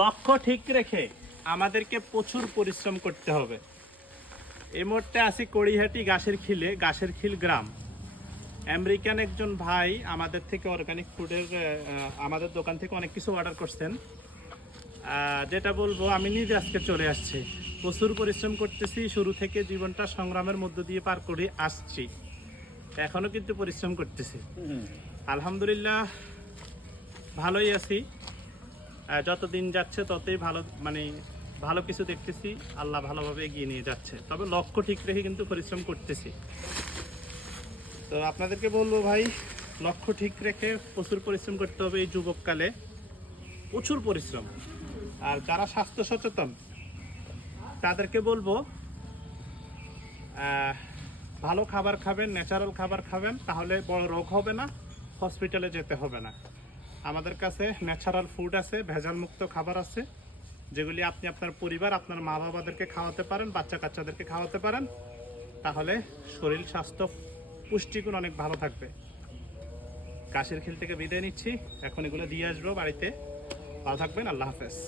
লক্ষ্য ঠিক রেখে আমাদেরকে প্রচুর পরিশ্রম করতে হবে। এই মুহূর্তে আছি কড়িহাটি গাছের খিল গ্রাম। আমেরিকান একজন ভাই আমাদের থেকে অর্গানিক ফুডের আমাদের দোকান থেকে অনেক কিছু অর্ডার করছেন। যেটা বলবো, আমি নিজে আজকে চলে আসছি। প্রচুর পরিশ্রম করতেছি, শুরু থেকে জীবনটা সংগ্রামের মধ্য দিয়ে পার করে আসছি, এখনো কিন্তু পরিশ্রম করতেছি। আলহামদুলিল্লাহ ভালোই আছি। যত দিন যাচ্ছে ততই ভালো কিছু দেখতেছি। আল্লাহ ভালোভাবে এগিয়ে নিয়ে যাচ্ছে, তবে লক্ষ্য ঠিক রেখে কিন্তু পরিশ্রম করতেছি। তো আপনাদেরকে বলবো ভাই, লক্ষ্য ঠিক রেখে প্রচুর পরিশ্রম করতে হবে এই যুবককালে, প্রচুর পরিশ্রম। আর যারা স্বাস্থ্য সচেতন তাদেরকে বলবো ভালো খাবার খাবেন, ন্যাচারাল খাবার খাবেন, তাহলে বড় রোগ হবে না, হসপিটালে যেতে হবে না। আমাদের কাছে ন্যাচারাল ফুড আছে, ভেজাল মুক্ত খাবার আছে, যেগুলি আপনি আপনার পরিবার, আপনার মা বাবাদেরকে খাওয়াতে পারেন, বাচ্চা কাচ্চাদেরকে খাওয়াতে পারেন, তাহলে শরীর স্বাস্থ্য পুষ্টিগুণ অনেক ভালো থাকবে। গাছের খিল থেকে বিদায় নিচ্ছি, এখন এগুলো দিয়ে আসবো বাড়িতে। ভালো থাকবেন, আল্লাহ হাফেজ।